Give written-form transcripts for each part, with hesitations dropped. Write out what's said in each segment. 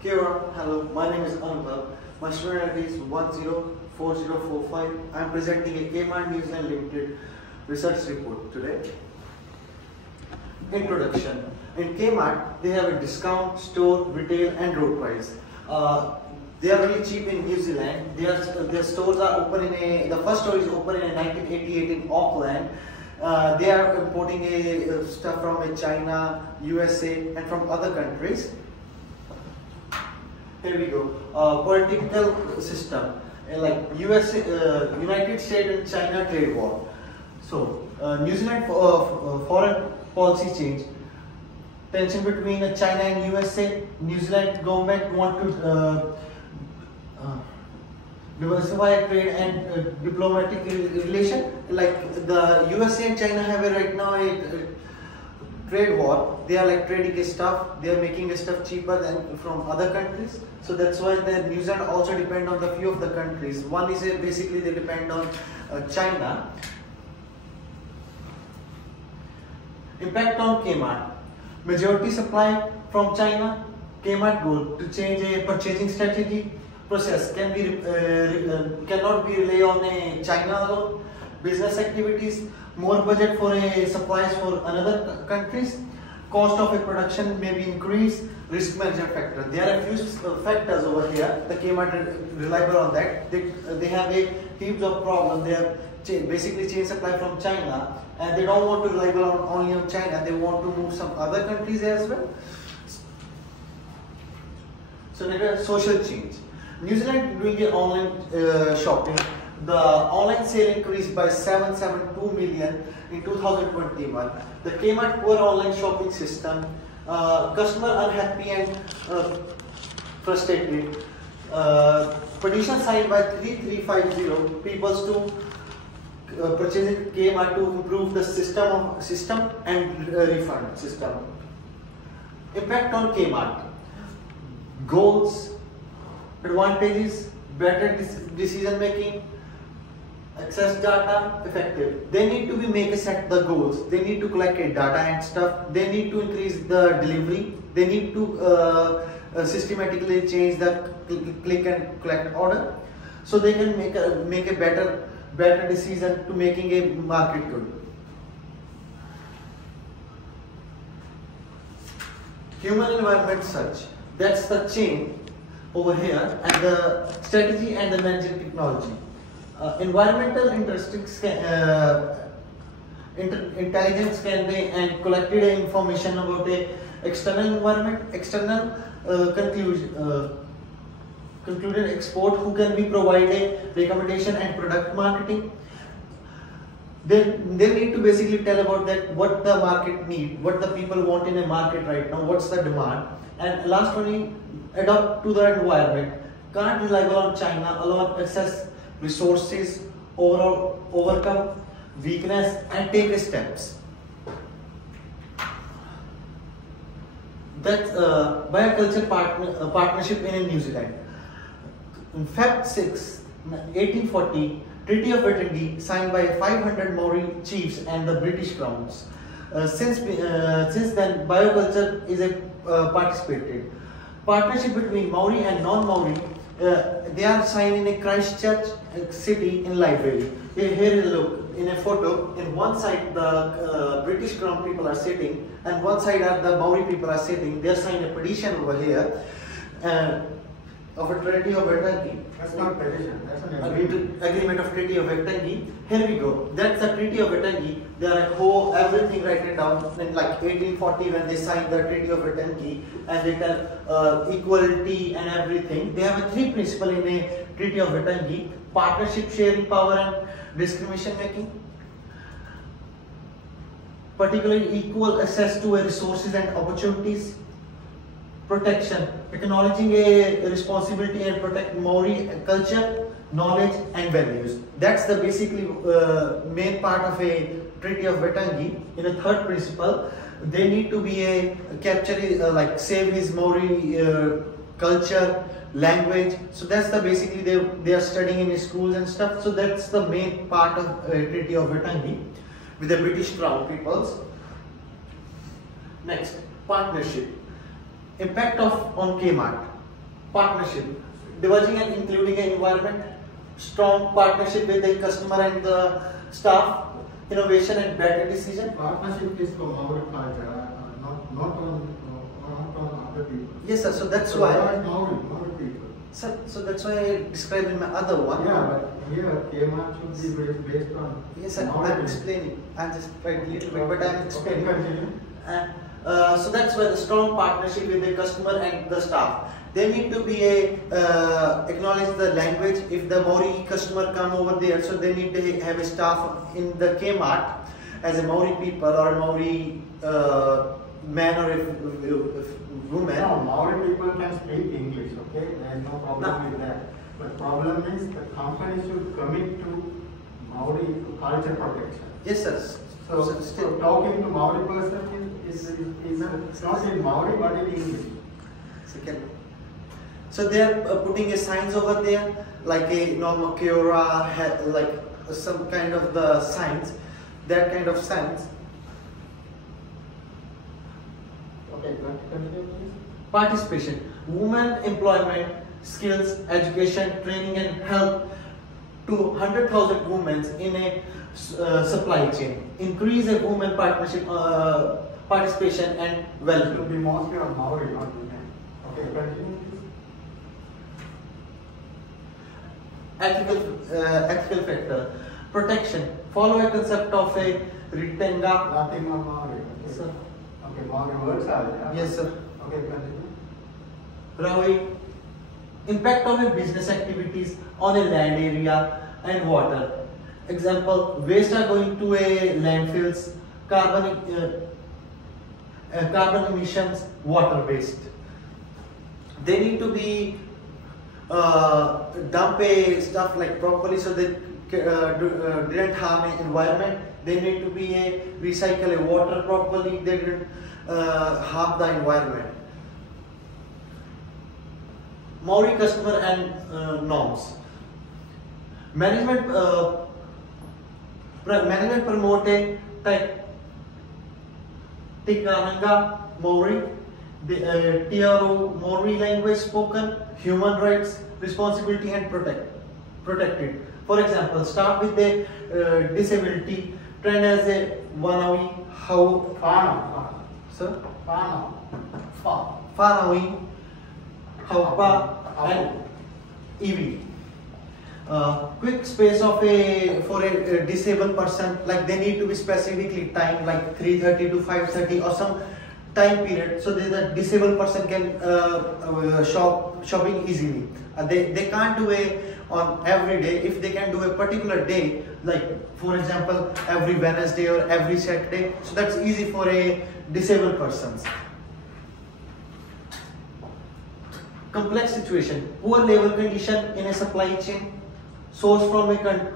Hello, my name is Anubhav. My student ID is 104045. I am presenting a Kmart New Zealand Limited research report today. Introduction. In Kmart, they have a discount store, retail and road price. They are really cheap in New Zealand. Their stores are open the first store is open in 1988 in Auckland. They are importing stuff from China, USA and from other countries. Here we go. Political system like USA, United States and China trade war. So New Zealand foreign policy change. Tension between China and USA. New Zealand government want to diversify trade and diplomatic relation. Like the USA and China have right now a trade war. They are like trading stuff. They are making stuff cheaper than from other countries. So that's why the New Zealand also depend on the few of the countries. One is basically they depend on China. Impact on Kmart. Majority supply from China. Kmart goal to change a purchasing strategy. Process cannot be rely on China alone. Business activities, more budget for supplies for another countries. Cost of a production may be increased. Risk management factor. There are a few factors over here. The Kmart reliable on that. They have a heaps of problem. They have basically chain supply from China, and they don't want to rely only on China. They want to move some other countries as well. So next, social change. New Zealand doing an online shopping. The online sale increased by 772 million in 2021. The Kmart poor online shopping system. Customer unhappy and frustrated. Petition signed by 3350 people to purchasing Kmart to improve the system and refund system. Impact on Kmart. Goals, advantages, better decision making, access data, effective. They need to set the goals. They need to collect data and stuff. They need to increase the delivery. They need to systematically change the click and collect order, so they can make a better decision to making a market good. Human environment search. That's the chain over here, and the strategy and the managing technology. Environmental intelligence can be and collected information about a external environment, external concluded export who can be provide a recommendation and product marketing. They need to basically tell about that what the market need, what the people want in a market right now, what's the demand. And last one, adapt to the environment. Can't rely on China alone, access resources, overcome weakness and take steps. That's bioculture partnership in New Zealand. In Feb 6, 1840, Treaty of Waitangi signed by 500 Maori chiefs and the British crowns. Since then, bioculture is a participated. Partnership between Maori and non-Maori. They are signed in a Christchurch city in library. Here look in a photo. In one side the British Crown people are sitting, and one side are the Maori people are sitting. They are signed a petition over here of a Treaty of Waitangi. That's not petition. That's an agreement of Treaty of Waitangi. Here we go. That's the Treaty of Waitangi. There are everything written down in like 1840 when they signed the Treaty of Waitangi, and they tell equality and everything. They have three principles in a Treaty of Waitangi: partnership, sharing power, and discrimination making. Particularly equal access to resources and opportunities. Protection, acknowledging a responsibility and protect Maori culture, knowledge and values. That's the basically main part of a Treaty of Waitangi. In a third principle, they need to be like save his Maori culture, language. So that's the basically they are studying in schools and stuff. So that's the main part of Treaty of Waitangi with the British Crown peoples. Next, partnership. Impact on Kmart. Partnership, diverging and including an environment, strong partnership with the customer and the staff, innovation and better decision. Partnership is for Maori culture, not on other people. Yes, sir. So that's So why. why Maori people? Sir, so that's why I described in my other one. Yeah, but here Kmart should be based on. Yes, sir. Maori I'm people. explaining. I just tried a little bit, but I'm explaining. Okay, continue. So that's why the strong partnership with the customer and the staff. They need to be acknowledge the language. If the Maori customer come over there, so they need to have a staff in the Kmart as a Maori people or a Maori man or if woman. No, Maori people can speak English, okay? There is no problem with that. But problem is the company should commit to Maori culture protection. Yes, sir. So talking to Maori person is not in Maori but in English. Second. So they are putting a signs over there, like a normal Kiora, like some kind of the signs, that kind of signs. Okay, continue please. Participation, women employment, skills, education, training and help to 100,000 women in a supply chain. Increase a women partnership, participation and It well-being. will be mostly on Maori, not women. Okay, continue please. Ethical factor, protection. Follow a concept of a ritenga. Nothing on Maori. Okay. Sir. Okay, Maori words are there. Yes, sir. Okay, continue. Rawi, impact on a business activities on a land area and water. Example, waste are going to a landfills, carbon emissions, water waste. They need to be dump a stuff like properly so they didn't harm the environment. They need to be a recycle a water properly. They didn't harm the environment. Maori customer and norms. Management promote a Tikaranga Maori, Tiaro Maori language spoken, human rights, responsibility and protected. For example, start with the disability, train as a Wanawi, how, Whānau. sir? Whānau. Whā. Whanawi, Haupa and EV. Quick space of for a disabled person, like they need to be specifically timed, like 3:30 to 5:30 or some time period, so that the disabled person can shopping easily. They can't do a on every day. If they can do a particular day, like for example every Wednesday or every Saturday, so that's easy for a disabled persons. Complex situation, poor labor condition in a supply chain, source from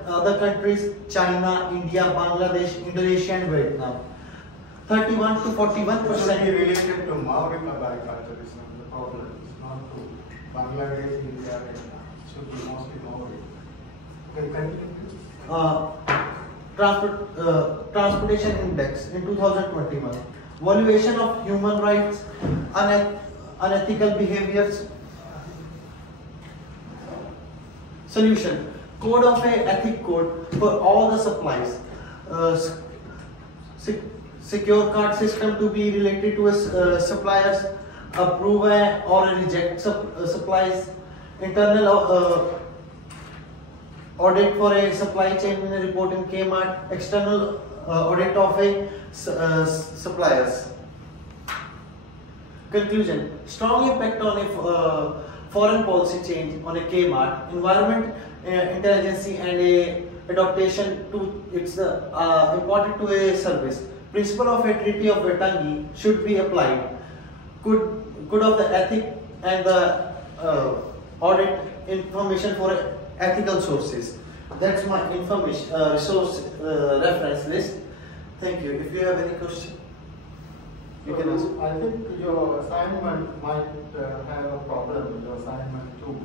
other countries, China, India, Bangladesh, Indonesia and Vietnam. 31 to 41%. It should be related to Maori culture is not the problem. It's not to Bangladesh, India, Vietnam. It should be mostly Maori. Okay, continue please. Transportation Index in 2021. Valuation of human rights, unethical behaviors. Solution. Code of a ethic code for all the supplies. Secure card system to be related to suppliers. Approve or reject supplies. Internal audit for a supply chain report in Kmart. External audit of a suppliers. Conclusion. Strong impact on a foreign policy change on a Kmart, environment, intelligence and a adaptation to it's important to a service. Principle of a Treaty of Waitangi should be applied. Good of the ethic and the audit information for ethical sources. That's my information resource reference list. Thank you. If you have any question, you can ask. I think your assignment might have a problem with your assignment too,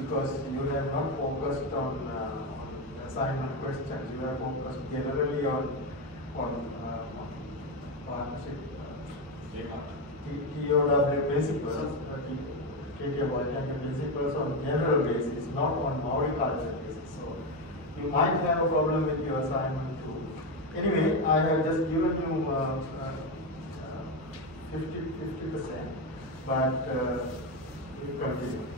because you have not focused on assignment questions. You have focused generally on partnership, TOW principles. treated botanical principles on general basis, not on horticulture basis. So you might have a problem with your assignment too. Anyway, I have just given you 50%, but you continue.